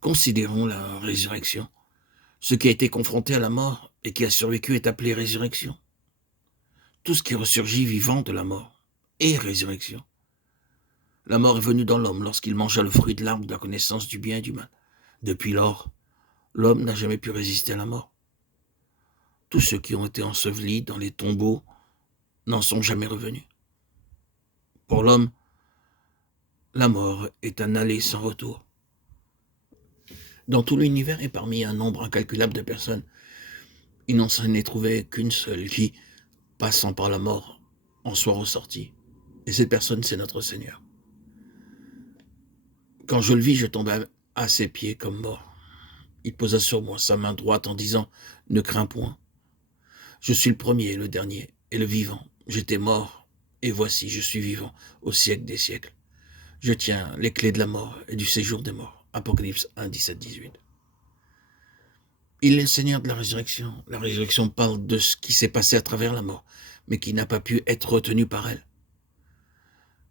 Considérons la résurrection. Ce qui a été confronté à la mort et qui a survécu est appelé résurrection. Tout ce qui ressurgit vivant de la mort est résurrection. La mort est venue dans l'homme lorsqu'il mangea le fruit de l'arbre de la connaissance du bien et du mal. Depuis lors, l'homme n'a jamais pu résister à la mort. Tous ceux qui ont été ensevelis dans les tombeaux n'en sont jamais revenus. Pour l'homme, la mort est un aller sans retour. Dans tout l'univers et parmi un nombre incalculable de personnes, il n'en s'en est trouvé qu'une seule qui, passant par la mort, en soit ressortie. Et cette personne, c'est notre Seigneur. Quand je le vis, je tombai à ses pieds comme mort. Il posa sur moi sa main droite en disant « Ne crains point. Je suis le premier, le dernier et le vivant. J'étais mort, et voici, je suis vivant au siècle des siècles. Je tiens les clés de la mort et du séjour des morts. » Apocalypse 1, 17, 18. Il est le Seigneur de la résurrection. La résurrection parle de ce qui s'est passé à travers la mort, mais qui n'a pas pu être retenu par elle.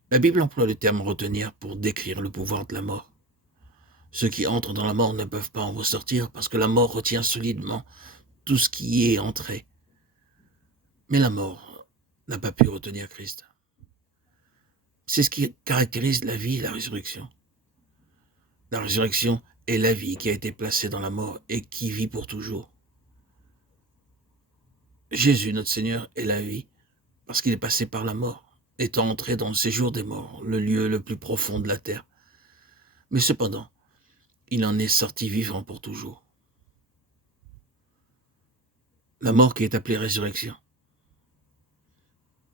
La Bible emploie le terme « retenir » pour décrire le pouvoir de la mort. Ceux qui entrent dans la mort ne peuvent pas en ressortir parce que la mort retient solidement tout ce qui y est entré. Mais la mort n'a pas pu retenir Christ. C'est ce qui caractérise la vie et la résurrection. La résurrection est la vie qui a été placée dans la mort et qui vit pour toujours. Jésus, notre Seigneur, est la vie parce qu'il est passé par la mort, étant entré dans le séjour des morts, le lieu le plus profond de la terre. Mais cependant, il en est sorti vivant pour toujours. La mort qui est appelée résurrection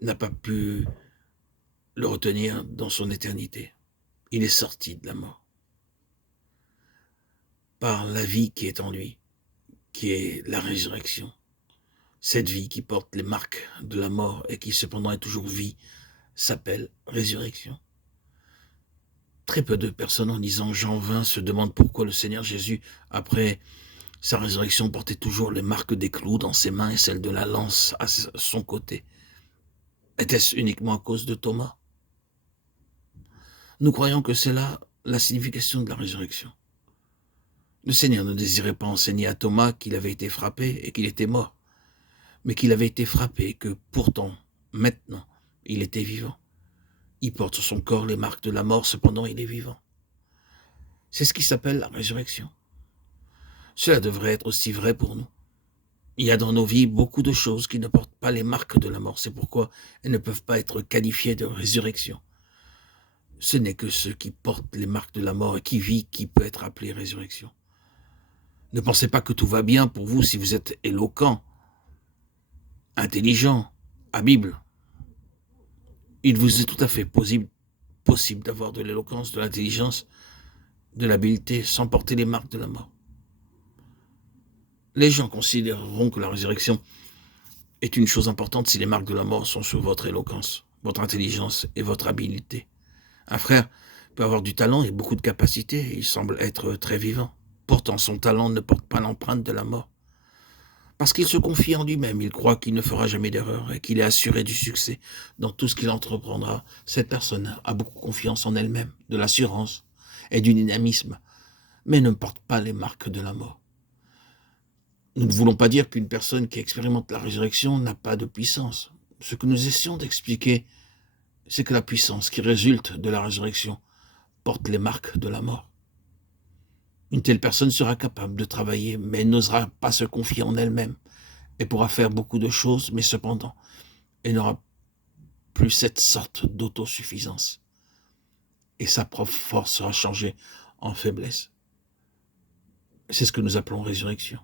n'a pas pu le retenir dans son éternité. Il est sorti de la mort par la vie qui est en lui, qui est la résurrection. Cette vie qui porte les marques de la mort et qui cependant est toujours vie s'appelle résurrection. Très peu de personnes en lisant Jean 20 se demandent pourquoi le Seigneur Jésus, après sa résurrection, portait toujours les marques des clous dans ses mains et celles de la lance à son côté. Était-ce uniquement à cause de Thomas? Nous croyons que c'est là la signification de la résurrection. Le Seigneur ne désirait pas enseigner à Thomas qu'il avait été frappé et qu'il était mort, mais qu'il avait été frappé et que pourtant, maintenant, il était vivant. Il porte sur son corps les marques de la mort, cependant il est vivant. C'est ce qui s'appelle la résurrection. Cela devrait être aussi vrai pour nous. Il y a dans nos vies beaucoup de choses qui ne portent pas les marques de la mort. C'est pourquoi elles ne peuvent pas être qualifiées de résurrection. Ce n'est que ceux qui portent les marques de la mort et qui vit qui peut être appelé résurrection. Ne pensez pas que tout va bien pour vous si vous êtes éloquent, intelligent, habile. Il vous est tout à fait possible d'avoir de l'éloquence, de l'intelligence, de l'habileté sans porter les marques de la mort. Les gens considéreront que la résurrection est une chose importante si les marques de la mort sont sur votre éloquence, votre intelligence et votre habileté. Un frère peut avoir du talent et beaucoup de capacités, il semble être très vivant. Pourtant, son talent ne porte pas l'empreinte de la mort. Parce qu'il se confie en lui-même, il croit qu'il ne fera jamais d'erreur et qu'il est assuré du succès dans tout ce qu'il entreprendra. Cette personne a beaucoup confiance en elle-même, de l'assurance et du dynamisme, mais ne porte pas les marques de la mort. Nous ne voulons pas dire qu'une personne qui expérimente la résurrection n'a pas de puissance. Ce que nous essayons d'expliquer, c'est que la puissance qui résulte de la résurrection porte les marques de la mort. Une telle personne sera capable de travailler, mais n'osera pas se confier en elle-même. Elle pourra faire beaucoup de choses, mais cependant, elle n'aura plus cette sorte d'autosuffisance. Et sa propre force sera changée en faiblesse. C'est ce que nous appelons résurrection.